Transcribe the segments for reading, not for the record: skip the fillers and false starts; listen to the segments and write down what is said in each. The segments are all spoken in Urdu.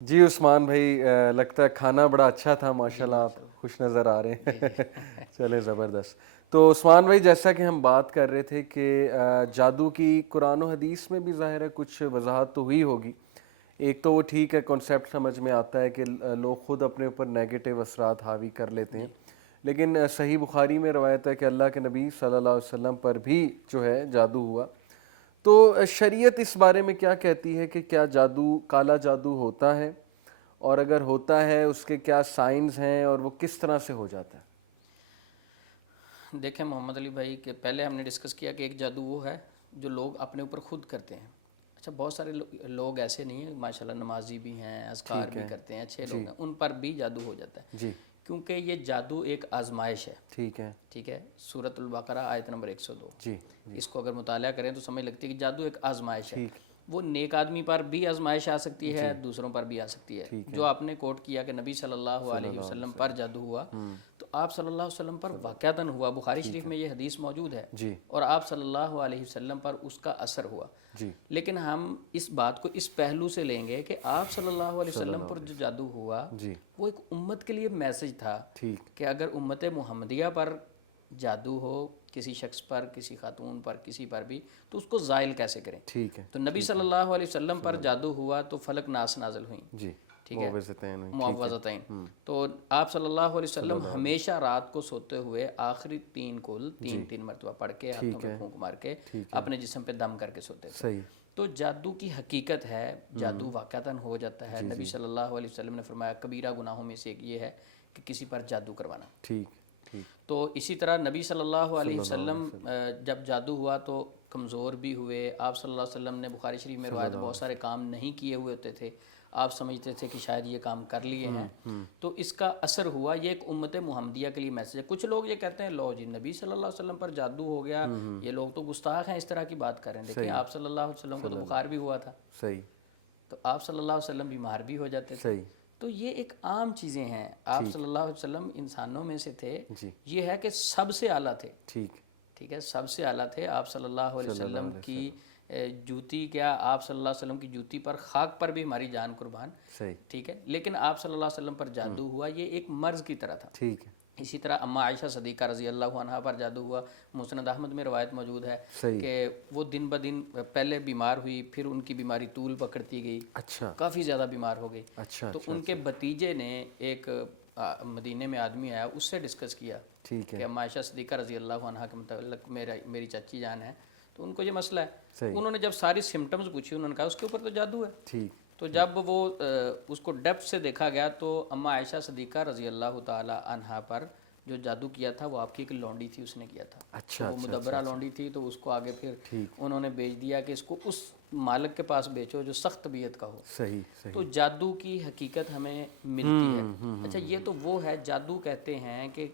جی عثمان بھائی، لگتا ہے کھانا بڑا اچھا تھا، ماشاءاللہ آپ خوش نظر آ رہے ہیں۔ چلے زبردست۔ تو عثمان بھائی، جیسا کہ ہم بات کر رہے تھے کہ جادو کی قرآن و حدیث میں بھی ظاہر ہے کچھ وضاحت تو ہوئی ہوگی۔ ایک تو وہ ٹھیک ہے، کنسیپٹ سمجھ میں آتا ہے کہ لوگ خود اپنے اوپر نیگیٹو اثرات حاوی کر لیتے ہیں، لیکن صحیح بخاری میں روایت ہے کہ اللہ کے نبی صلی اللہ علیہ وسلم پر بھی جو ہے جادو ہوا۔ تو شریعت اس بارے میں کیا کہتی ہے کہ کیا جادو، کالا جادو ہوتا ہے، اور اگر ہوتا ہے اس کے کیا سائنز ہیں اور وہ کس طرح سے ہو جاتا ہے؟ دیکھیں محمد علی بھائی، کہ پہلے ہم نے ڈسکس کیا کہ ایک جادو وہ ہے جو لوگ اپنے اوپر خود کرتے ہیں۔ اچھا، بہت سارے لوگ ایسے نہیں ہیں، ماشاءاللہ نمازی بھی ہیں، اذکار ٹھیک بھی ہے، کرتے ہیں، اچھے جی لوگ ہیں، ان پر بھی جادو ہو جاتا ہے، جی کیونکہ یہ جادو ایک آزمائش ہے۔ ٹھیک ہے، ٹھیک ہے، سورۃ البقرہ آیت نمبر 102، جی جی اس کو اگر مطالعہ کریں تو سمجھ لگتی ہے کہ جادو ایک آزمائش ہے۔ ٹھیک، وہ نیک آدمی پر بھی آزمائش آ سکتی ہے، جی دوسروں پر بھی آ سکتی ہے۔ ٹھیک ہے، جو آپ نے کوٹ کیا کہ نبی صلی اللہ صلی علیہ اللہ علیہ وسلم پر وسلم، جادو ہوا، تو آپ صلی اللہ علیہ وسلم پر واقعتاً ہوا، بخاری ٹھیک شریف ہے، میں یہ حدیث موجود ہے، جی اور آپ صلی اللہ علیہ وسلم پر اس کا اثر ہوا۔ جی لیکن ہم اس بات کو اس پہلو سے لیں گے کہ آپ صلی اللہ علیہ صلی وسلم اللہ پر علیہ جو جادو ہوا وسلم، جی وہ ایک امت کے لیے میسج تھا ٹھیک، کہ اگر امت محمدیہ پر جادو ہو، کسی شخص پر، کسی خاتون پر، کسی پر بھی، تو اس کو زائل کیسے کریں۔ ٹھیک ہے، تو نبی ٹھیک صلی ہے، اللہ علیہ وسلم صلی پر اللہ جادو ہوا تو فلک ناس نازل ہوئیں، جی ٹھیک ہے، معوذتین ہوئی، ٹھیک ہے، معوذتین۔ تو آپ صلی اللہ علیہ صلی وسلم اللہ علیہ ہمیشہ رات کو سوتے ہوئے آخری تین کل جی تین مرتبہ پڑھ کے، ہاتھوں ٹھیک پہ ہے، پھونک مار کے ٹھیک ہے، اپنے جسم پہ دم کر کے سوتے تھے۔ صحیح، تو جادو کی حقیقت ہے، جادو واقعتاً ہو جاتا ہے۔ جی نبی جی صلی اللہ علیہ وسلم نے فرمایا کبیرہ گناہوں میں سے ایک یہ ہے کہ کسی پر جادو کروانا۔ ٹھیک ٹھیک، تو اسی طرح نبی صلی اللہ علیہ صلی اللہ علیہ وسلم وسلم، جب جادو ہوا تو کمزور بھی ہوئے۔ آپ صلی اللہ علیہ وسلم نے بخاری شریف میں صلی روایت اللہ بہت علیہ سارے کام نہیں کیے ہوئے ہوتے تھے، آپ سمجھتے تھے کہ شاید یہ کام کر لیے ہیں، تو اس کا اثر ہوا۔ یہ ایک امت محمدیہ کے لیے میسج ہے۔ کچھ لوگ یہ کہتے ہیں لو جی نبی صلی اللہ علیہ وسلم پر جادو ہو گیا، یہ لوگ تو گستاخ ہیں اس طرح کی بات کر رہے ہیں۔ دیکھیں صحیح، آپ صلی اللہ علیہ وسلم کو تو صلی بخار اللہ، بھی ہوا تھا، صحیح تو آپ صلی اللہ علیہ وسلم بیمار بھی ہو جاتے تھے۔ صحیح، تو یہ ایک عام چیزیں ہیں۔ آپ ٹھیک، صلی اللہ علیہ وسلم انسانوں میں سے تھے، جی یہ ہے کہ سب سے اعلیٰ تھے، ٹھیک، ٹھیک ہے، سب سے اعلیٰ تھے۔ آپ صلی اللہ علیہ صلی اللہ وسلم علیہ کی وسلم، جوتی کیا، آپ صلی اللہ علیہ وسلم کی جوتی پر، خاک پر بھی ہماری جان قربان، صحیح، ٹھیک ہے، لیکن آپ صلی اللہ علیہ وسلم پر جادو ہوا، یہ ایک مرض کی طرح تھا۔ ٹھیک ہے، اسی طرح اماں عائشہ صدیقہ رضی اللہ عنہا پر جادو ہوا، مسند احمد میں روایت موجود ہے صحیح، کہ وہ دن بدن پہلے بیمار ہوئی، پھر ان کی بیماری طول پکڑتی گئی، اچھا کافی زیادہ بیمار ہو گئی۔ اچھا تو اچھا ان کے اچھا، بھتیجے نے ایک مدینے میں آدمی آیا، اس سے ڈسکس کیا ٹھیک ہے، کہ اماں عائشہ صدیقہ رضی اللہ عنہا کے متعلق میری چچی جان ہے، تو ان کو یہ مسئلہ ہے۔ صحیح، انہوں نے جب ساری سمٹمز پوچھی، انہوں نے کہا اس کے اوپر تو جادو ہے۔ ٹھیک، تو جب وہ اس کو ڈیپتھ سے دیکھا گیا تو اماں عائشہ صدیقہ رضی اللہ تعالی عنہا پر جو جادو کیا تھا وہ آپ کی ایک لونڈی تھی، اس نے کیا تھا۔ تو اچھا وہ اچھا اچھا مدبرہ اچھا، لونڈی تھی، تو اس کو آگے پھر ٹھیک، انہوں نے بیچ دیا کہ اس کو اس مالک کے پاس بیچو جو سخت طبیعت کا ہو۔ صحیح تو صحیح، جادو کی حقیقت ہمیں ملتی ہے۔ اچھا، یہ تو وہ ہے، جادو کہتے ہیں کہ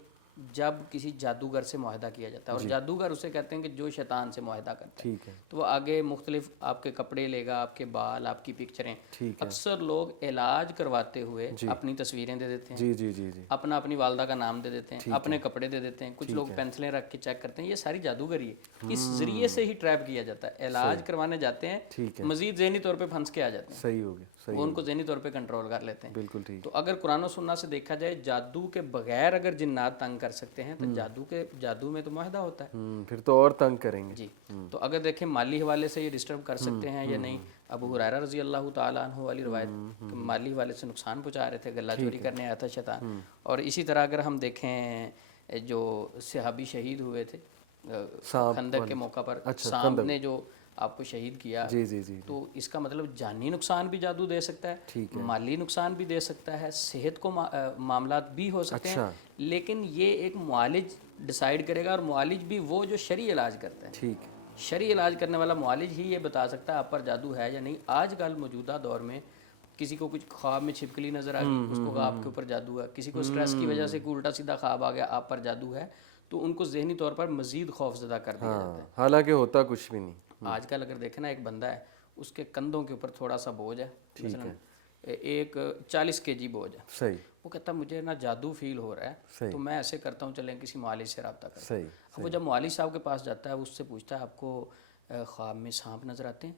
جب کسی جادوگر سے معاہدہ کیا جاتا ہے، اور جی جادوگر اسے کہتے ہیں کہ جو شیطان سے معاہدہ کرتا ہے، ٹھیک ہے، تو وہ آگے مختلف آپ کے کپڑے لے گا، آپ کے بال، آپ کی پکچریں۔ ٹھیک ہے، اکثر لوگ علاج کرواتے ہوئے جی اپنی تصویریں دے دیتے ہیں، جی جی جی جی، اپنی والدہ کا نام دے دیتے ہیں، ٹھیک اپنے ہے، کپڑے دے دیتے ہیں، کچھ ٹھیک لوگ ہے، پینسلیں رکھ کے چیک کرتے ہیں، یہ ساری جادوگری ہے۔ اس ذریعے سے ہی ٹریپ کیا جاتا ہے، صحیح، علاج کروانے جاتے ہیں، ٹھیک ہے، مزید ذہنی طور پہ پھنس کے آ جاتے ہیں، صحیح ہو گیا، صحیح وہ ان ہو کو گیا، ذہنی طور پہ کنٹرول کر لیتے ہیں۔ بالکل ٹھیک، تو اگر قرآن و سنت سے دیکھا جائے، جادو کے بغیر اگر جنات تنگ کر سکتے ہیں تو جادو میں تو معاہدہ ہوتا ہے۔ پھر تو اور تنگ کریں گے، جی، تو اگر دیکھیں مالی حوالے سے یہ ڈسٹرب کر سکتے ہیں یا نہیں۔ ابو ہریرہ رضی اللہ تعالیٰ عنہ والی روایت کہ مالی حوالے سے نقصان پہنچا رہے تھے، غلہ چوری کرنے آیا تھا شیطان۔ اور اسی طرح اگر ہم دیکھیں جو صحابی شہید ہوئے تھے سانپ خندق کے والے، موقع پر، اچھا سانپ خندق، نے جو آپ کو شہید کیا، جی جی جی جی، تو اس کا مطلب جانی نقصان بھی جادو دے سکتا ہے، ٹھیک ہے، مالی نقصان بھی دے سکتا ہے، صحت کو معاملات بھی ہو سکتے ہیں، اچھا لیکن یہ ایک معالج ڈیسائیڈ کرے گا، اور معالج بھی وہ جو شرعی علاج کرتا ہے۔ ٹھیک، شرعی علاج کرنے والا معالج ہی یہ بتا سکتا ہے آپ پر جادو ہے یا نہیں۔ آج کل موجودہ دور میں کسی کو کچھ خواب میں چھپکلی نظر آ گئی، اس کو کہا آپ کے اوپر جادو ہے، کسی کو سٹریس کی وجہ سے کوئی الٹا سیدھا خواب آ گیا آپ پر جادو ہے، تو ان کو ذہنی طور پر مزید خوف زدہ کر دیا جاتا ہے۔ حالانکہ ہوتا کچھ بھی نہیں، آج کل اگر دیکھیں نا، ایک بندہ ہے، اس کے کندھوں کے اوپر تھوڑا سا بوجھ ہے، مثلا ایک 40 kg بوجھ ہے، صحیح وہ کہتا ہے مجھے نا جادو فیل ہو رہا ہے، صحیح تو میں ایسے کرتا ہوں چلیں کسی معالج سے رابطہ کریں۔ صحیح، اب وہ جب معالج صاحب کے پاس جاتا ہے، وہ اس سے پوچھتا ہے آپ کو خواب میں سانپ نظر آتے ہیں؟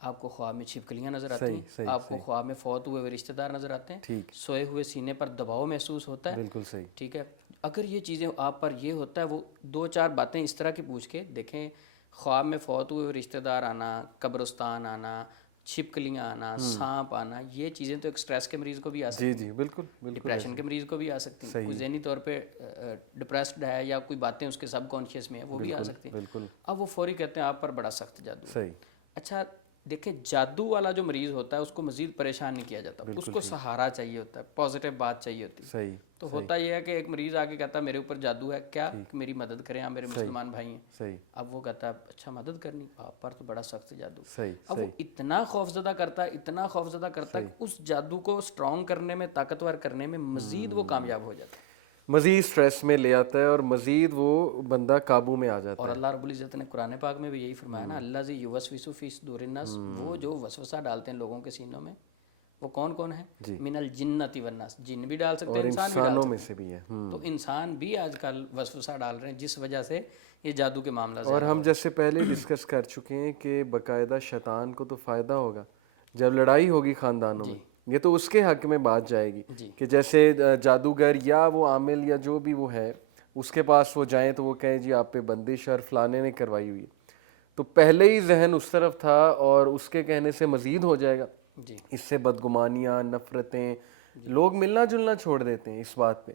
آپ کو خواب میں چھپکلیاں نظر آتی ہیں, آپ کو خواب میں فوت ہوئے رشتہ دار نظر آتے ہیں, سوئے ہوئے سینے پر دباؤ محسوس ہوتا ہے. بالکل صحیح. ٹھیک ہے, اگر یہ چیزیں آپ پر یہ ہوتا ہے, وہ 2-4 باتیں اس طرح کی پوچھ کے دیکھیں. خواب میں فوت ہوئے رشتہ دار آنا, قبرستان آنا, چھپکلیاں آنا, سانپ آنا, یہ چیزیں تو ایک سٹریس کے مریض کو بھی آ سکتی ہیں. جی بالکل بالکل. ڈپریشن کے مریض کو بھی آ سکتی ہیں. کوئی ذہنی طور پہ ڈپریسڈ ہے یا کوئی باتیں اس کے سب کانشیس میں ہیں, وہ بھی آ سکتی ہیں. بالکل. اب وہ فوری کہتے ہیں آپ پر بڑا سخت جادو ہے. صحیح. اچھا دیکھیں, جادو والا جو مریض ہوتا ہے اس کو مزید پریشان نہیں کیا جاتا, اس کو سہارا چاہیے ہوتا ہے, پازیٹیو بات چاہیے ہوتی ہے. صحیح. تو ہوتا یہ ہے کہ ایک مریض آ کے کہتا ہے میرے اوپر جادو ہے, کیا کہ میری مدد کریں, آپ میرے مسلمان بھائی ہیں. صحیح. اب وہ کہتا ہے اچھا مدد کرنی, آپ پر تو بڑا سخت جادو. صحیح. اب وہ اتنا خوفزدہ کرتا ہے, اتنا خوفزدہ کرتا ہے کہ اس جادو کو اسٹرانگ کرنے میں, طاقتور کرنے میں مزید وہ کامیاب ہو جاتا ہے, مزید سٹریس میں لے آتا ہے اور مزید وہ بندہ قابو میں آ جاتا اور ہے. اللہ رب العزت نے قرآن پاک میں بھی یہی فرمایا نا, اللہ ذی یوسوس فی صدور الناس, وہ جو وسوسہ ڈالتے ہیں لوگوں کے سینوں میں, وہ کون کون ہے؟ من الجنۃ والناس, جن بھی ڈال سکتے ہیں, انسان بھی ڈال انسانوں سکتے میں ہیں. سے بھی ہے. تو انسان بھی آج کل وسوسہ ڈال رہے ہیں, جس وجہ سے یہ جادو کے معاملہ اور ہم جیسے پہلے ڈسکس کر چکے ہیں کہ باقاعدہ شیطان کو تو فائدہ ہوگا جب لڑائی ہوگی خاندانوں میں, یہ تو اس کے حق میں بات جائے گی کہ جیسے جادوگر یا وہ عامل یا جو بھی وہ ہے اس کے پاس وہ جائیں تو وہ کہیں جی آپ پہ بندش اور فلانے نے کروائی ہوئی ہے, تو پہلے ہی ذہن اس طرف تھا اور اس کے کہنے سے مزید ہو جائے گا. اس سے بدگمانیاں, نفرتیں, لوگ ملنا جلنا چھوڑ دیتے ہیں اس بات پہ.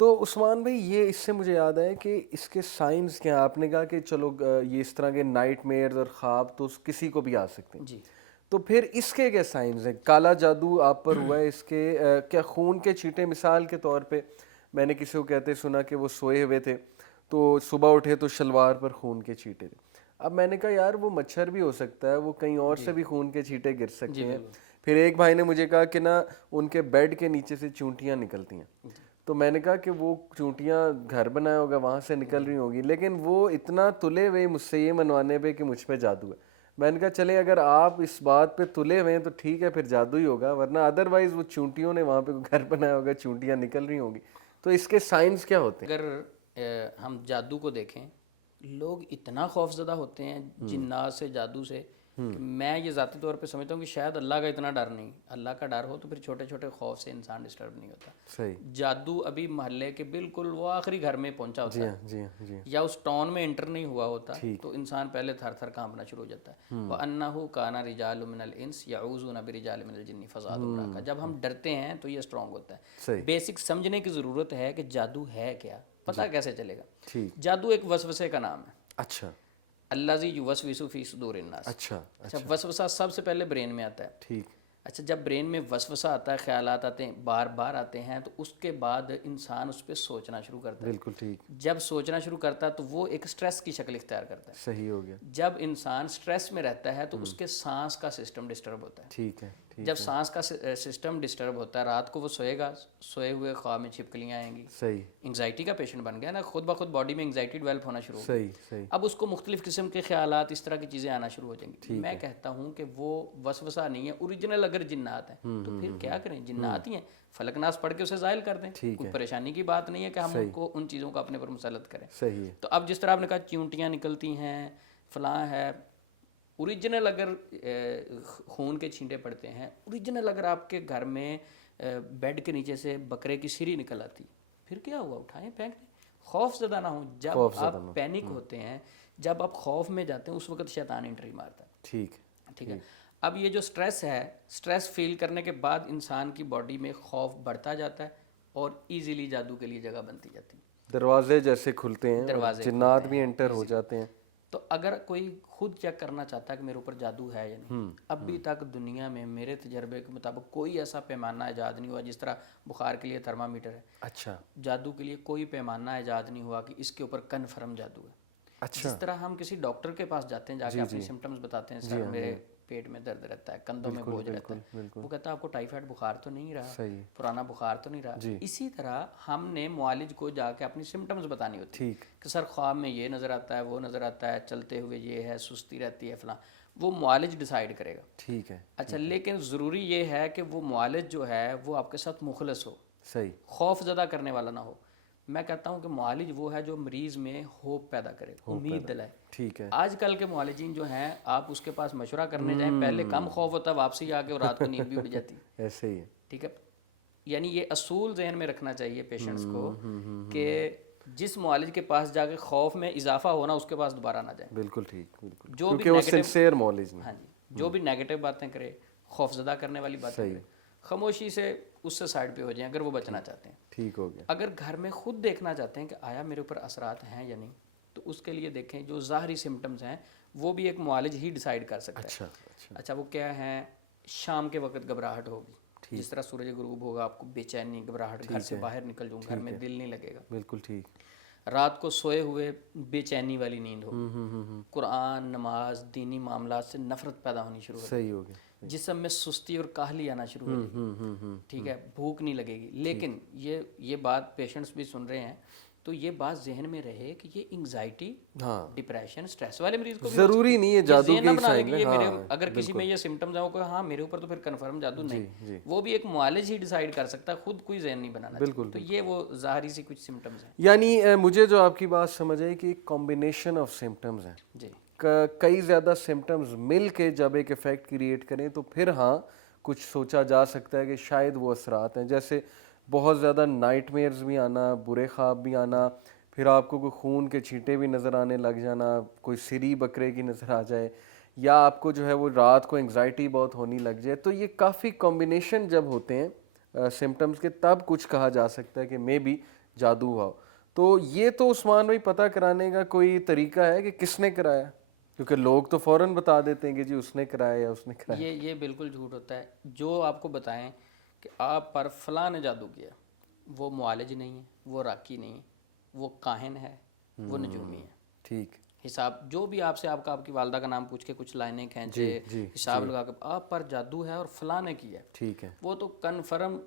تو عثمان بھائی یہ اس سے مجھے یاد ہے کہ اس کے سائنس کیا, آپ نے کہا کہ چلو یہ اس طرح کے نائٹ میئرز اور خواب تو کسی کو بھی آ سکتے ہیں, تو پھر اس کے کیا سائنس ہیں؟ کالا جادو آپ پر ہوا ہے, اس کے کیا خون کے چھینٹے, مثال کے طور پہ میں نے کسی کو کہتے سنا کہ وہ سوئے ہوئے تھے تو صبح اٹھے تو شلوار پر خون کے چھینٹے تھے. اب میں نے کہا یار وہ مچھر بھی ہو سکتا ہے, وہ کہیں اور سے بھی خون کے چھینٹے گر سکتے ہیں. پھر ایک بھائی نے مجھے کہا کہ نا ان کے بیڈ کے نیچے سے چونٹیاں نکلتی ہیں, تو میں نے کہا کہ وہ چونٹیاں گھر بنایا ہوگا وہاں سے نکل رہی ہوگی, لیکن وہ اتنا تلے ہوئے مجھ سے یہ منوانے پہ کہ مجھ پہ جادو ہے. میں نے کہا چلے اگر آپ اس بات پہ تلے ہوئے ہیں تو ٹھیک ہے, پھر جادو ہی ہوگا, ورنہ ادروائز وہ چونٹیوں نے وہاں پہ گھر بنایا ہوگا, چونٹیاں نکل رہی ہوں گی. تو اس کے سائنس کیا ہوتے ہیں؟ اگر ہم جادو کو دیکھیں, لوگ اتنا خوفزدہ ہوتے ہیں جنات سے, جادو سے, کہ میں یہ ذاتی طور پہ سمجھتا ہوں کہ شاید اللہ کا اتنا ڈر نہیں. اللہ کا ڈر ہو تو پھر چھوٹے چھوٹے خوف سے انسان ڈسٹرب نہیں ہوتا. صحیح. جادو ابھی محلے کے بالکل وہ آخری گھر میں پہنچا ہوتا ہے, جی یا اس ٹاؤن میں انٹر نہیں ہوا ہوتا, تو انسان پہلے تھر تھر کانپنا شروع ہو جاتا ہے. وَأَنَّهُ كَانَ رِجَالٌ مِّنَ الْإِنسِ يَعُوذُونَ بِرِجَالٍ مِّنَ الْجِنِّ فَزَادُوهُمْ رَهَقًا. جب ہم ڈرتے ہیں تو یہ اسٹرانگ ہوتا ہے. بیسک سمجھنے کی ضرورت ہے کہ جادو ہے کیا, پتہ کیسے چلے گا. جادو ایک وسوسے کا نام ہے. اچھا. الذی یوسوس فی صدور الناس. اچھا وسوسہ سب سے پہلے برین میں آتا ہے. ٹھیک. اچھا جب برین میں وسوسہ آتا ہے, خیالات آتے ہیں, بار بار آتے ہیں, تو اس کے بعد انسان اس پہ سوچنا شروع کرتا ہے. بالکل ٹھیک. جب سوچنا شروع کرتا ہے تو وہ ایک سٹریس کی شکل اختیار کرتا ہے. صحیح ہو گیا. جب انسان سٹریس میں رہتا ہے تو اس کے سانس کا سسٹم ڈسٹرب ہوتا ہے. ٹھیک ہے. جب سانس کا سسٹم ڈسٹرب ہوتا ہے, رات کو وہ سوئے گا, سوئے ہوئے خواب میں چھپکلیاں آئیں گی. صحیح. انگزائٹی کا پیشنٹ بن گیا نا, خود بخود باڈی میں انگزائٹی ڈیولپ ہونا شروع ہو گئی. صحیح. اب اس کو مختلف قسم کے خیالات, اس طرح کی چیزیں آنا شروع ہو جائیں گی. میں کہتا ہوں کہ وہ وسوسہ نہیں ہے, اوریجنل اگر جنات ہیں تو پھر کیا کریں, جنات ہی ہیں, فلک ناس پڑھ کے اسے زائل کر دیں. کوئی پریشانی کی بات نہیں ہے کہ ہم ان کو ان چیزوں کو اپنے پر مسلط کریں. صحیح. تو اب جس طرح آپ نے کہا چونٹیاں نکلتی ہیں, فلاں ہے, اوریجنل اگر خون کے چھینٹے پڑتے ہیں, اوریجنل اگر آپ کے گھر میں بیڈ کے نیچے سے بکرے کی سری نکل آتی, پھر کیا ہوا, اٹھائیں پھینک دیں, خوف زدہ نہ ہوں. جب آپ پینک ہوتے ہیں, جب آپ خوف میں جاتے ہیں, اس وقت شیطان انٹری مارتا ہے. ٹھیک ہے. اب یہ جو سٹریس ہے, سٹریس فیل کرنے کے بعد انسان کی باڈی میں خوف بڑھتا جاتا ہے اور ایزیلی جادو کے لیے جگہ بنتی جاتی ہے. دروازے جیسے کھلتے ہیں, جنات بھی انٹر ہو جاتے ہیں. تو اگر کوئی خود چیک کرنا چاہتا ہے کہ میرے اوپر جادو ہے یا نہیں, ابھی تک دنیا میں میرے تجربے کے مطابق کوئی ایسا پیمانہ ایجاد نہیں ہوا, جس طرح بخار کے لیے تھرمامیٹر ہے, اچھا, جادو کے لیے کوئی پیمانہ ایجاد نہیں ہوا کہ اس کے اوپر کنفرم جادو ہے. جس طرح ہم کسی ڈاکٹر کے پاس جاتے ہیں, جا کے اپنی سمٹمز بتاتے ہیں, سر میرے پیٹ میں درد رہتا ہے, کندھوں میں بوجھ رہتا ہے, وہ کہتا ہے آپ کو ٹائیفائڈ بخار تو نہیں رہا, پرانا بخار تو نہیں رہا. اسی طرح ہم نے معالج کو جا کے اپنی سمٹمز بتانی ہوتی ہے کہ سر خواب میں یہ نظر آتا ہے, وہ نظر آتا ہے, چلتے ہوئے یہ ہے, سستی رہتی ہے, فلاں. وہ معالج ڈیسائیڈ کرے گا. ٹھیک ہے. اچھا لیکن ضروری یہ ہے کہ وہ معالج جو ہے وہ آپ کے ساتھ مخلص ہو, صحیح, خوف زدہ کرنے والا نہ ہو. میں کہتا ہوں کہ معالج وہ ہے جو مریض میں ہوپ پیدا کرے, امید دلائے. ٹھیک ہے. آج کل کے معالجین جو ہیں, آپ اس کے پاس مشورہ کرنے جائیں, پہلے کم خوف ہوتا ہے, واپسی آ کے اور رات کو نیند بھی اڑ جاتی. ایسے ہی ہے. ٹھیک ہے, یعنی یہ اصول ذہن میں رکھنا چاہیے پیشنٹس کو کہ جس معالج کے پاس جا کے خوف میں اضافہ ہونا, اس کے پاس دوبارہ نہ جائیں. بالکل ٹھیک, بالکل, جو بھی کیونکہ وہ سنسیئر معالج نہیں. ہاں جی, جو بھی نیگیٹو باتیں کرے, خوف زدہ کرنے والی باتیں کرے, خاموشی سے اس سے سائڈ پہ ہو جائیں اگر وہ بچنا چاہتے ہیں. ٹھیک ہو گیا. اگر گھر میں خود دیکھنا چاہتے ہیں کہ آیا میرے اوپر اثرات ہیں یا نہیں, تو اس کے لیے دیکھیں جو ظاہری سمٹمز ہیں وہ بھی ایک معالج ہی ڈیسائیڈ کر سکتا ہے. اچھا. اچھا, وہ کیا ہیں؟ شام کے وقت گھبراہٹ ہوگی, جس طرح سورج غروب ہوگا آپ کو بے چینی, گھبراہٹ, گھر سے باہر نکل جاؤں, گھر میں دل نہیں لگے گا. بالکل ٹھیک. رات کو سوئے ہوئے بے چینی والی نیند ہوگی. قرآن, نماز, دینی معاملات سے نفرت پیدا ہونی شروع ہوگی. صحیح ہو گیا. جسم میں سستی اور کاہلی آنا شروع ہو جائے گی. ٹھیک ہے, بھوک نہیں لگے گی. لیکن یہ بات پیشنٹس بھی سن رہے ہیں, تو یہ بات ذہن میں رہے کہ یہ انگزائٹی, ڈپریشن, اسٹریس والے مریض کو ضروری نہیں ہے جادو کے سائن ہے. اگر کسی میں یہ سمٹمز ہیں, ہاں میرے اوپر تو پھر کنفرم جادو نہیں, وہ بھی ایک معالج ہی ڈیسائیڈ کر سکتا ہے, خود کوئی ذہن نہیں بنانا. بالکل. تو یہ وہ ظاہری سی کچھ سمٹمز ہیں. یعنی مجھے جو آپ کی بات سمجھ آئی کہ ایک کمبینیشن آف سمٹمز ہیں. جی, کئی زیادہ سمٹمز مل کے جب ایک افیکٹ کریٹ کریں تو پھر ہاں کچھ سوچا جا سکتا ہے کہ شاید وہ اثرات ہیں. جیسے بہت زیادہ نائٹ میئرز بھی آنا, برے خواب بھی آنا, پھر آپ کو کوئی خون کے چھینٹے بھی نظر آنے لگ جانا, کوئی سری بکرے کی نظر آ جائے, یا آپ کو جو ہے وہ رات کو انگزائٹی بہت ہونی لگ جائے, تو یہ کافی کمبینیشن جب ہوتے ہیں سمٹمز کے, تب کچھ کہا جا سکتا ہے کہ مے بی جادو ہوا. تو یہ تو عثمان بھائی پتہ کرانے کا کوئی طریقہ ہے کہ کس نے کرایا؟ کیونکہ لوگ تو فوراً بتا دیتے ہیں کہ جی اس نے کرایا یا اس نے کرایا. یہ بالکل جھوٹ ہوتا ہے. جو آپ کو بتائیں کہ آپ پر فلاں نے جادو کیا, وہ معالج نہیں ہے, وہ راکی نہیں ہے, وہ کاہن ہے, وہ نجومی ہے. ٹھیک. حساب جو بھی آپ سے, آپ کی والدہ کا نام پوچھ کے کچھ لائنیں کھینچے, حساب لگا کے آپ پر جادو ہے اور فلاں نے کیا, ٹھیک ہے, وہ تو کنفرم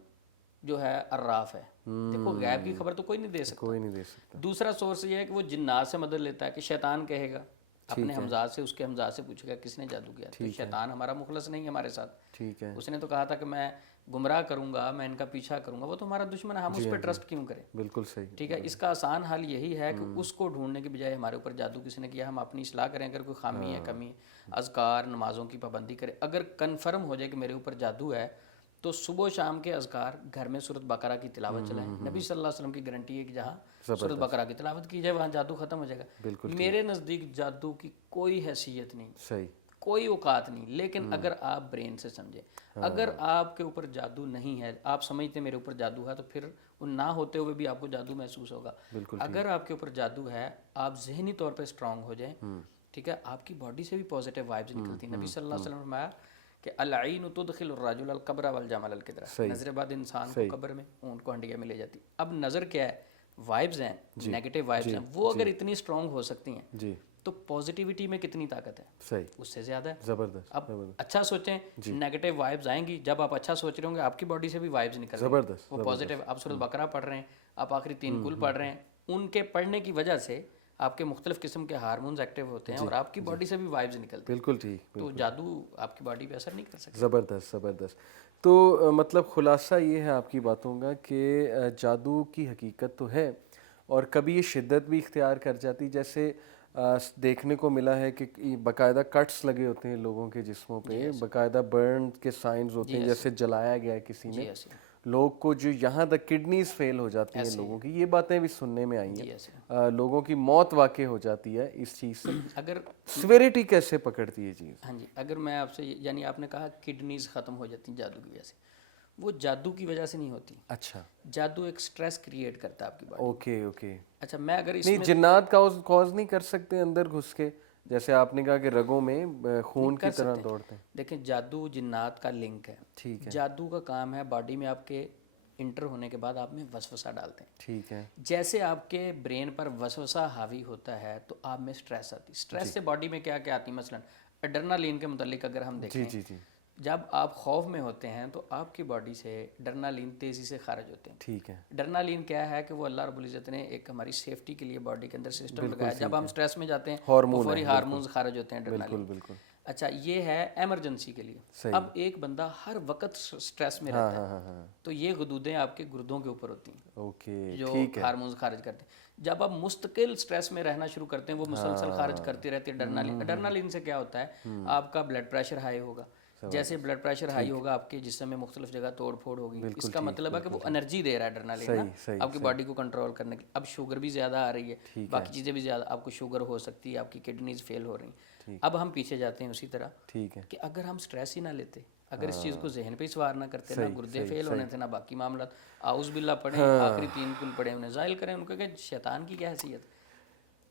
جو ہے عراف ہے. دیکھو, غیب کی خبر تو کوئی نہیں دے سکتا. کوئی نہیں دے سکتا. دوسرا سورس یہ ہے کہ وہ جنات سے مدد لیتا ہے, کہ شیطان کہے گا اپنے ہمزاد سے, اس کے ہمزاد سے پوچھے گا کس نے جادو کیا. تو شیطان ہمارا مخلص نہیں ہے ہمارے ساتھ. ٹھیک ہے. اس نے تو کہا تھا کہ میں گمراہ کروں گا, میں ان کا پیچھا کروں گا, وہ تو ہمارا دشمن ہے, ہم اس پہ ٹرسٹ کیوں کریں. بالکل صحیح. ٹھیک ہے, اس کا آسان حل یہی ہے کہ اس کو ڈھونڈنے کی بجائے ہمارے اوپر جادو کسی نے کیا, ہم اپنی اصلاح کریں. اگر کوئی خامی ہے, کمی, اذکار, نمازوں کی پابندی کرے. اگر کنفرم ہو جائے کہ میرے اوپر جادو ہے, تو صبح و شام کے اذکار, گھر میں سورۃ بقرہ کی تلاوت چلائیں. نبی صلی اللہ علیہ وسلم کی گارنٹی ہے کہ جہاں سورۃ بقرہ کی تلاوت کی جائے وہاں جادو ختم ہو جائے گا. میرے نزدیک جادو کی کوئی حیثیت نہیں, صحیح, کوئی اوقات نہیں. لیکن اگر آپ برین سے سمجھیں, اگر آپ کے اوپر جادو نہیں ہے, آپ سمجھتے میرے اوپر جادو ہے, تو پھر وہ نہ ہوتے ہوئے بھی آپ کو جادو محسوس ہوگا. اگر آپ کے اوپر جادو ہے, آپ ذہنی طور پہ اسٹرانگ ہو جائیں. ٹھیک ہے, آپ کی باڈی سے بھی پازیٹیو وائبز نکلتی ہیں. نبی صلی اللہ علیہ وسلم نے فرمایا کہ العین تدخل الرجل القبر والجمل القدرہ, نظر بعد انسان کو قبر میں, اونٹ کو ہنڈیا میں لے جاتی. اب نظر کیا ہے؟ وائبز ہیں, نیگیٹو وائبز ہیں, وہ اگر اتنی اسٹرانگ ہو سکتی ہیں تو پازیٹیوٹی میں کتنی طاقت ہے؟ صحیح, اس سے زیادہ ہے. زبردست. اب اچھا سوچیں, نیگیٹو وائبز آئیں گی, جب آپ اچھا سوچ رہے ہوں گے آپ کی باڈی سے بھی وائبز نکل رہی ہیں, زبردست. وہ پازیٹیو. آپ سورۃ بقرہ پڑھ رہے ہیں, آپ آخری 3 کل پڑھ رہے ہیں, ان کے پڑھنے کی وجہ سے آپ کے مختلف قسم کے ہارمونز ایکٹیو ہوتے ہیں اور آپ کی باڈی سے بھی وائبز نکلتے ہیں. بالکل ٹھیک. تو جادو آپ کی باڈی پہ اثر نہیں کر سکتا. زبردست, زبردست. تو مطلب خلاصہ یہ ہے آپ کی باتوں کا کہ جادو کی حقیقت تو ہے, اور کبھی یہ شدت بھی اختیار کر جاتی. جیسے دیکھنے کو ملا ہے کہ باقاعدہ کٹس لگے ہوتے ہیں لوگوں کے جسموں پہ, باقاعدہ برن کے سائنز ہوتے ہیں, جیسے جلایا گیا ہے کسی نے, لوگ کو جو یہاں تک کڈنیز فیل ہو جاتی ہیں لوگوں کی, یہ باتیں بھی سننے میں آئی ہیں. لوگوں کی موت واقع ہو جاتی ہے اس چیز سے. اگر سویریٹی کیسے پکڑتی ہے چیز؟ ہاں جی, اگر میں آپ سے, یعنی آپ نے کہا کڈنیز ختم ہو جاتی ہیں جادو کی وجہ سے, وہ جادو کی وجہ سے نہیں ہوتی. اچھا, جادو ایک سٹریس کریٹ کرتا ہے آپ کی باڈی. Okay okay. اچھا, میں اگر اس نہیں, جنات کاز نہیں کر سکتے اندر گھس کے, جیسے آپ نے کہا کہ رگوں میں خون کی طرح دوڑتے ہیں. دیکھیں, جادو جنات کا لنک ہے. ٹھیک ہے. جادو کا کام ہے باڈی میں آپ کے انٹر ہونے کے بعد آپ میں وسوسہ ڈالتے ہیں. ٹھیک ہے. جیسے آپ کے برین پر وسوسہ حاوی ہوتا ہے تو آپ میں سٹریس آتی. سٹریس سے باڈی میں کیا کیا آتی ہے؟ مثلا ایڈرنالین کے متعلق اگر ہم دیکھیں, جب آپ خوف میں ہوتے ہیں تو آپ کی باڈی سے ڈرنالین تیزی سے خارج ہوتے ہیں. ٹھیک ہے. ڈرنالین کیا ہے کہ وہ اللہ رب العزت نے ایک ہماری سیفٹی کے لیے باڈی کے اندر سسٹم لگایا ہے. جب ہم سٹریس میں جاتے ہیں تو فوری ہارمونز خارج ہوتے ہیں ڈرنالین. اچھا یہ ہے ایمرجنسی کے لیے. اب ایک بندہ ہر وقت سٹریس میں رہتا ہے تو یہ غدودیں آپ کے گردوں کے اوپر ہوتی ہیں اوکے جو ہارمونز خارج کرتے ہیں. جب آپ مستقل سٹریس میں رہنا شروع کرتے ہیں وہ مسلسل خارج کرتے رہتے ہیں ڈرنالین. ڈرنالین سے کیا ہوتا ہے آپ کا بلڈ پریشر ہائی ہوگا. جیسے بلڈ پریشر ہائی ہوگا آپ کے جسم میں مختلف جگہ توڑ پھوڑ ہوگی. اس کا مطلب ہے کہ وہ انرجی دے رہا ہے ڈرنالین آپ کی باڈی کو کنٹرول کرنے کے. اب شوگر بھی زیادہ آ رہی ہے, باقی چیزیں بھی زیادہ, آپ کو شوگر ہو سکتی ہے, آپ کی کڈنیز فیل ہو رہی ہیں. اب ہم پیچھے جاتے ہیں اسی طرح کہ اگر ہم سٹریس ہی نہ لیتے, اگر اس چیز کو ذہن پہ سوار نہ کرتے, نہ گردے فیل ہونے تھے, نہ باقی معاملات, اعوذ باللہ پڑھیں, آخری 3 کل پڑھیں, انہیں زائل کریں, ان کو کہ شیطان کی کیا حیثیت.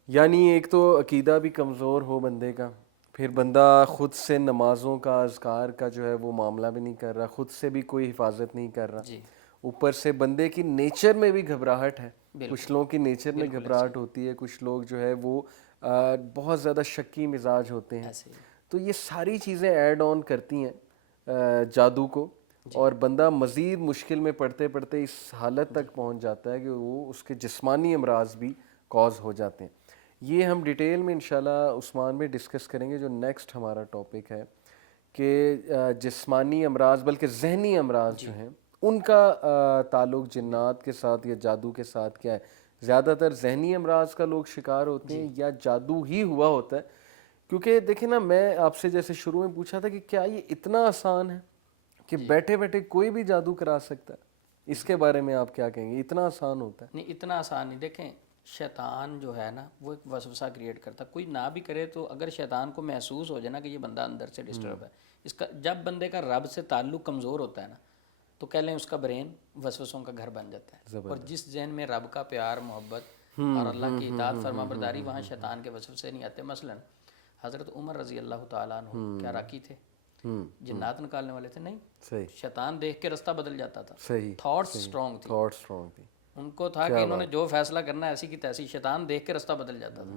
یعنی ایک تو عقیدہ بھی کمزور ہو بندے کا, پھر بندہ خود سے نمازوں کا اذکار کا جو ہے وہ معاملہ بھی نہیں کر رہا, خود سے بھی کوئی حفاظت نہیں کر رہا, اوپر سے بندے کی نیچر میں بھی گھبراہٹ ہے. کچھ لوگوں کی نیچر میں گھبراہٹ ہوتی ہے, کچھ لوگ جو ہے وہ بہت زیادہ شکی مزاج ہوتے ہیں. تو یہ ساری چیزیں ایڈ آن کرتی ہیں جادو کو, اور بندہ مزید مشکل میں پڑتے پڑتے اس حالت تک پہنچ جاتا ہے کہ وہ اس کے جسمانی امراض بھی کاز ہو جاتے ہیں. یہ ہم ڈیٹیل میں انشاءاللہ عثمان میں ڈسکس کریں گے. جو نیکسٹ ہمارا ٹاپک ہے کہ جسمانی امراض بلکہ ذہنی امراض جو ہیں ان کا تعلق جنات کے ساتھ یا جادو کے ساتھ کیا ہے. زیادہ تر ذہنی امراض کا لوگ شکار ہوتے ہیں یا جادو ہی ہوا ہوتا ہے. کیونکہ دیکھیں نا, میں آپ سے جیسے شروع میں پوچھا تھا کہ کیا یہ اتنا آسان ہے کہ بیٹھے بیٹھے کوئی بھی جادو کرا سکتا ہے, اس کے بارے میں آپ کیا کہیں گے؟ اتنا آسان ہوتا ہے؟ نہیں, اتنا آسان نہیں. دیکھیں شیطان جو ہے نا وہ ایک وسوسہ کریٹ کرتا ہے. کوئی نہ بھی کرے تو اگر شیطان کو محسوس ہو جائے نا کہ یہ بندہ اندر سے ڈسٹرب ہے, اس کا جب بندے کا رب سے تعلق کمزور ہوتا ہے نا تو کہہ لیں اس کا برین وسوسوں کا گھر بن جاتا ہے. اور جس ذہن میں رب کا پیار, محبت اور اللہ کی اطاعت فرما برداری, وہاں شیطان کے وسوسے نہیں آتے. مثلا حضرت عمر رضی اللہ تعالیٰ عنہ کیا راکی تھے, جنات نکالنے والے تھے؟ نہیں, شیطان دیکھ کے رستہ بدل جاتا تھا. تھاٹس اسٹرانگ تھی, ان کو تھا کہ انہوں نے جو فیصلہ کرنا ہے ایسی کی تیسی, شیطان دیکھ کے رستہ بدل جاتا تھا.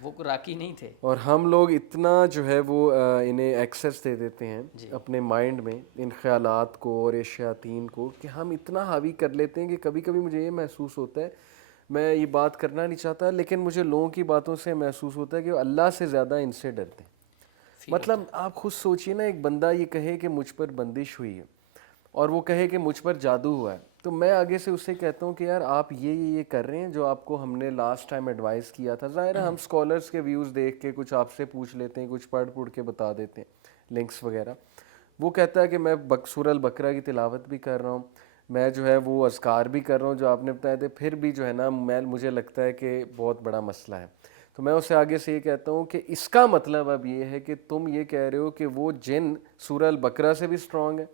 وہ راکی نہیں تھے. اور ہم لوگ اتنا جو ہے وہ انہیں ایکسیس دے دیتے ہیں اپنے مائنڈ میں ان خیالات کو اور شیاطین کو کہ ہم اتنا حاوی کر لیتے ہیں کہ کبھی کبھی مجھے یہ محسوس ہوتا ہے, میں یہ بات کرنا نہیں چاہتا لیکن مجھے لوگوں کی باتوں سے محسوس ہوتا ہے کہ وہ اللہ سے زیادہ ان سے ڈرتے ہیں. مطلب آپ خود سوچئے نا, ایک بندہ یہ کہے کہ مجھ پر بندش ہوئی ہے اور وہ کہے کہ مجھ پر جادو ہوا ہے, تو میں آگے سے اسے کہتا ہوں کہ یار آپ یہ کر رہے ہیں جو آپ کو ہم نے لاسٹ ٹائم ایڈوائز کیا تھا. ظاہر ہے ہم اسکالرس کے ویوز دیکھ کے کچھ آپ سے پوچھ لیتے ہیں, کچھ پڑھ کے بتا دیتے ہیں لنکس وغیرہ. وہ کہتا ہے کہ میں سورہ البقرہ کی تلاوت بھی کر رہا ہوں, میں جو ہے وہ اذکار بھی کر رہا ہوں جو آپ نے بتایا تھے, پھر بھی جو ہے نا مجھے لگتا ہے کہ بہت بڑا مسئلہ ہے. تو میں اسے آگے سے یہ کہتا ہوں کہ اس کا مطلب اب یہ ہے کہ تم یہ کہہ رہے ہو کہ وہ جن سورہ البقرہ سے بھی اسٹرانگ ہے,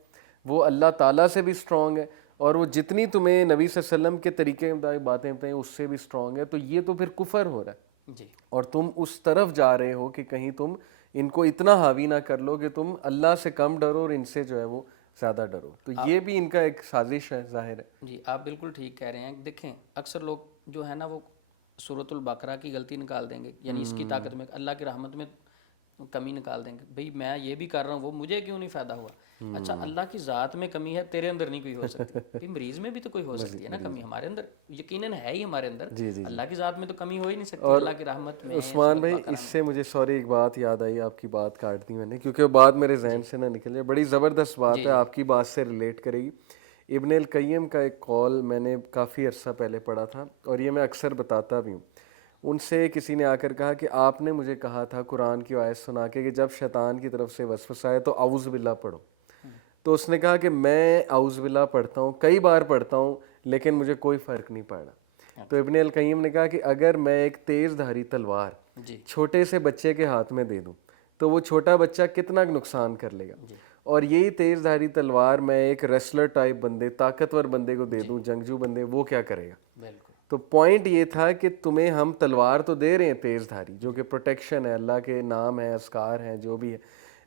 وہ اللہ تعالیٰ سے بھی اسٹرانگ ہے, اور وہ جتنی تمہیں نبی صلی اللہ علیہ وسلم کے طریقے کے مطابق باتیں بتائیں اس سے بھی اسٹرانگ ہے. تو یہ تو پھر کفر ہو رہا ہے, اور تم اس طرف جا رہے ہو کہ کہیں تم ان کو اتنا حاوی نہ کر لو کہ تم اللہ سے کم ڈرو اور ان سے جو ہے وہ زیادہ ڈرو. تو یہ بھی ان کا ایک سازش ہے ظاہر ہے. جی آپ بالکل ٹھیک کہہ رہے ہیں. دیکھیں اکثر لوگ جو ہے نا وہ سورۃ البقرہ کی غلطی نکال دیں گے, یعنی اس کی طاقت میں اللہ کی رحمت میں کمی نکال دیں گے. بھئی میں یہ بھی کر رہا ہوں, وہ مجھے کیوں نہیں فائدہ ہوا؟ اچھا اللہ کی ذات میں کمی ہے, تیرے اندر نہیں کوئی ہو سکتی. بھئی مریض میں بھی تو کوئی ہو سکتی ہے نا کمی, ہمارے اندر یقیناً ہے ہی ہمارے اندر. اللہ کی ذات میں تو کمی ہو ہی نہیں سکتی, اللہ کی رحمت میں. عثمان بھائی اس سے مجھے سوری ایک بات یاد آئی, آپ کی بات کاٹ دی میں نے کیونکہ وہ بات میرے ذہن سے نہ نکل جائے. بڑی زبردست بات ہے, آپ کی بات سے ریلیٹ کرے گی. ابن القیم کا ایک قول میں نے کافی عرصہ پہلے پڑھا تھا, اور یہ میں اکثر بتاتا بھی ہوں. ان سے کسی نے آ کر کہا کہ آپ نے مجھے کہا تھا قرآن کی آیت سنا کے کہ جب شیطان کی طرف سے وسوسہ آئے تو اعوذ باللہ پڑھو. تو اس نے کہا کہ میں اعوذ باللہ پڑھتا ہوں, کئی بار پڑھتا ہوں, لیکن مجھے کوئی فرق نہیں پڑا. تو ابن القیم نے کہا کہ اگر میں ایک تیز دھاری تلوار چھوٹے سے بچے کے ہاتھ میں دے دوں تو وہ چھوٹا بچہ کتنا نقصان کر لے گا, اور یہی تیز دھاری تلوار میں ایک ریسلر ٹائپ بندے, طاقتور بندے کو دے دوں, جنگجو بندے, وہ کیا کرے گا؟ تو پوائنٹ یہ تھا کہ تمہیں ہم تلوار تو دے رہے ہیں تیز دھاری جو کہ پروٹیکشن ہے, اللہ کے نام ہے, اذکار ہیں, جو بھی ہے,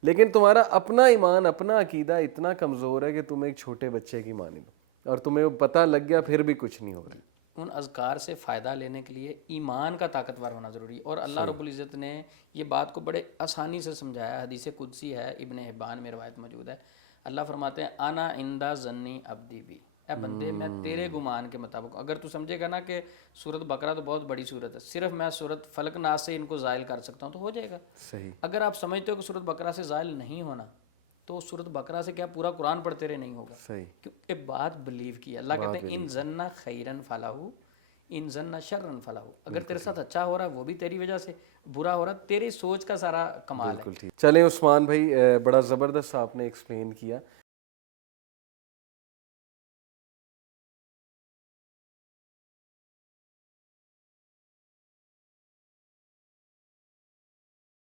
لیکن تمہارا اپنا ایمان, اپنا عقیدہ اتنا کمزور ہے کہ تم ایک چھوٹے بچے کی مانند ہو, اور تمہیں پتہ لگ گیا پھر بھی کچھ نہیں ہو رہا. ان اذکار سے فائدہ لینے کے لیے ایمان کا طاقتور ہونا ضروری ہے, اور اللہ رب العزت نے یہ بات کو بڑے آسانی سے سمجھایا. حدیث قدسی ہے, ابن حبان میں روایت موجود ہے. اللہ فرماتے ہیں انا عند ظنی عبدی بی, اے بندے میں تیرے گمان کے مطابق، اگر تو سمجھے گا نا کہ سورت بقرہ تو بہت بڑی سورت ہے، صرف میں سورت فلق ناس سے ان کو زائل کر سکتا ہوں تو ہو جائے گا. صحیح. اگر آپ سمجھتے ہو کہ سورت بقرہ سے زائل نہیں ہونا تو سورت بقرہ سے کیا پورا قرآن پڑھتے رہے نہیں ہوگا. صحیح. ایک بات بلیو کی، اللہ کہتے ہیں ان ظن خیرن فلاح ان ظن شرن فلاح. اگر تیرے ساتھ اچھا ہو رہا ہے وہ بھی تیری وجہ سے، برا ہو رہا ہے تیری سوچ کا سارا کمال ہے. بالکل ٹھیک. چلیں عثمان بھائی، بڑا زبردست آپ نے ایکسپلین کیا.